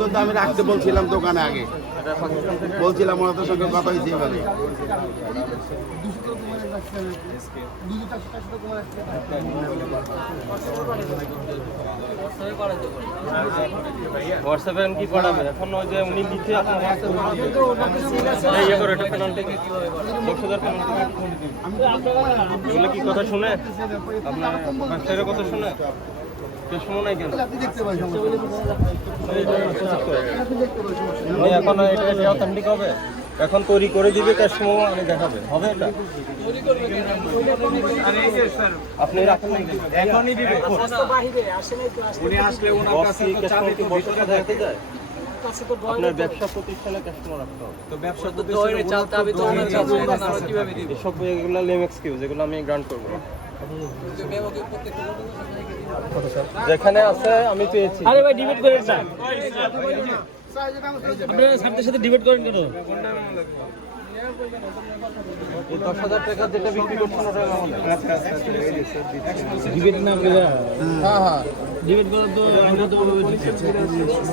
কিন্তু আমি রাখতে বলছিলাম দোকানে আগে, বলছিলাম ওনাদের সঙ্গে কথা হয়েছে এভাবে। হোয়াটসঅ্যাপে কি করাবে এখন? ওই যে উনি দিচ্ছে আপনার ইয়ে করে একটা পেনাল্টি 10,000 পেনাল্টি এগুলো কি কথা শুনে আপনার ব্যবসায়ীর কথা শুনে কে শুনে নাই কেন? এখন এটা অথেন্টিক হবে, এখন তৈরি করে দিবে তার সময় আমি দেখাবে হবে এটা আপনি রাখেন এখনই দিবে উনি আসলে ওনার কাছে তো চাবি তো ভিতরে দেখতে যায়। আপনার ব্যবসা প্রতিষ্ঠানে কাস্টমার রাখতে হবে, তো ব্যবসা প্রতিষ্ঠানে চালতে হবে, তো ওনার কাছে আমরা কিভাবে দিব? সব এগুলো লেম এক্সকিউজ, এগুলো আমি গ্রান্ট করব না। যেখানে আছে আমি পেয়েছি। আরে ভাই ডিবেট করেন না, আপনারা সাথে সাথে ডিবেট করেন কেন? 10,000 টাকা যেটা বিক্রি করছেন ওটা আমাদের। ডিবেট না আপনারা? হ্যাঁ হ্যাঁ ডিবেট করার তো আমরা তো